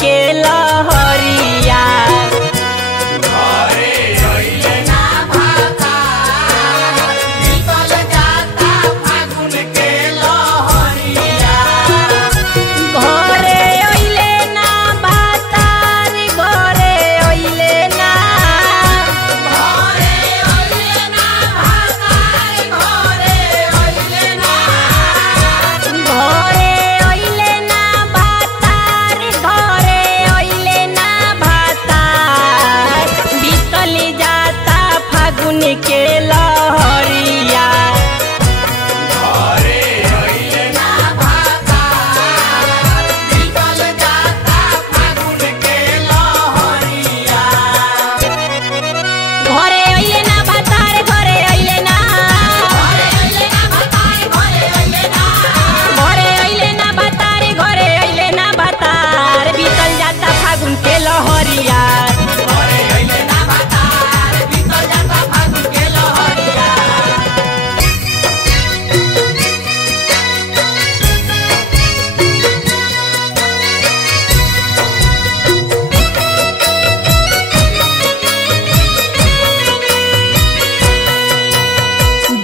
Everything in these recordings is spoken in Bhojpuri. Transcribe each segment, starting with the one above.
के लहरिया। के लहरिया घरे अइले ना भातार घरे अइले ना घरे अइले ना भातार घरे अइले ना भातार बीतल जाता फागुन के लहरिया।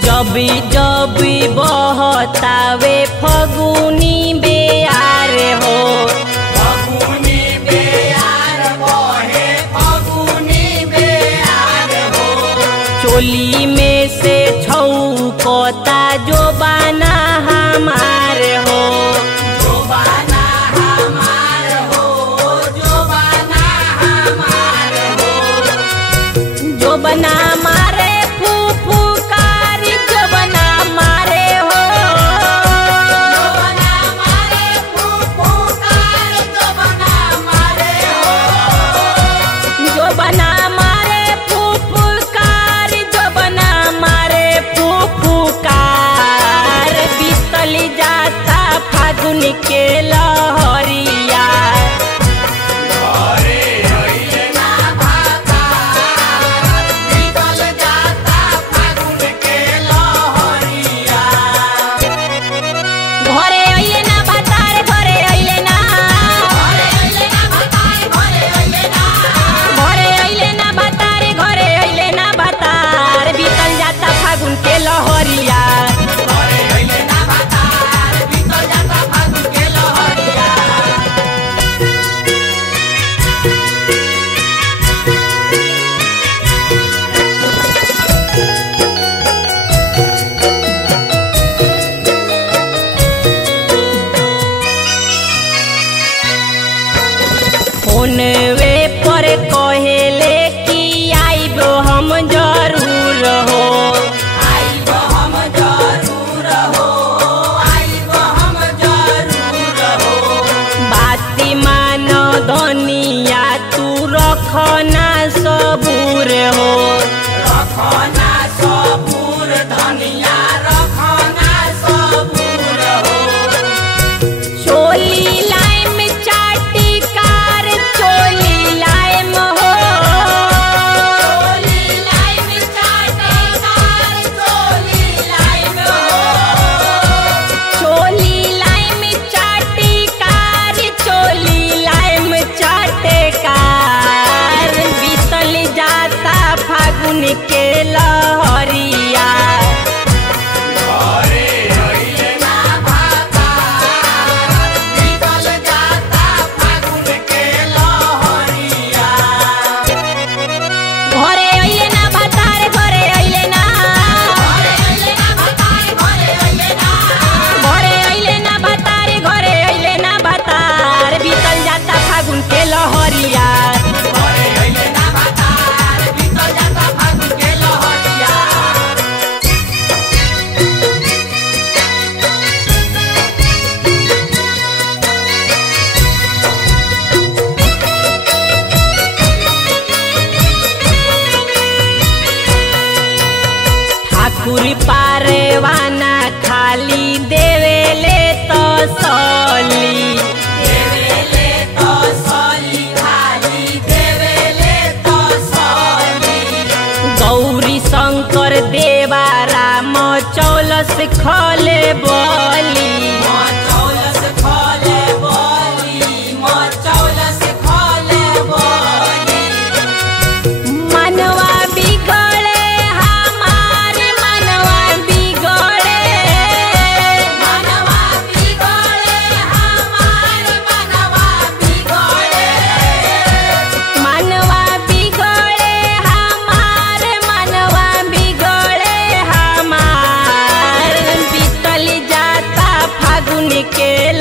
जबी जबी बहतावे फगुनी बेयार हो, फगुनी बेयार बहे फगुनी बेयार हो। चोली में से छौकता जो बाना हमार हो, जो बाना हमार हो, जो बाना हमार हो। जो बना मारे फागुन के लहरिया। घरे अइले ना भातार बीतल जाता फागुन के लहरिया। घरे अइले ना भातार घरे अइले ना घरे अइले ना भातार घरे अइले ना घरे अइले ना भातार घरे अइले ना भातार बीतल जाता फागुन के लहरिया। घरे अइले ना भातार बीतल जाता फागुन के लहरिया। फोनवे पर कहेले कि आइब हम जरूर हो, आइब हम जरूर हो, आइब हम जरूर हो। बाती मान धनिया तू रखना सबूर हो, रखना सबूर धनिया रखना सबूर हो। चोली लाइम चाटी कार चोली लाइम हो, चोली लाइम चाटे कार चोली लाइम हो। चोली लाइम चाटी कार चोली लाइम चाटे कार बीतल जाता फागुन के लहरिया। घरे अइले ना भातार बीतल जाता फागुन के लहरिया। घरे अइले ना भातार घरे अइले ना घरे अइले ना भातार घरे अइले ना घरे अइले ना भातार घरे अइले ना भातार बीतल जाता फागुन के लहरिया। घरे अइले ना भातार बीतल जाता फागुन के लहरिया। ठाकुर पारेवाना खाली देवेले तो सली, देवेले तो सली खाली देवेले तो सली। गौरी शंकर देवारा मचौलस खले बली, मचौलस खले बोली मचौलस फागुन के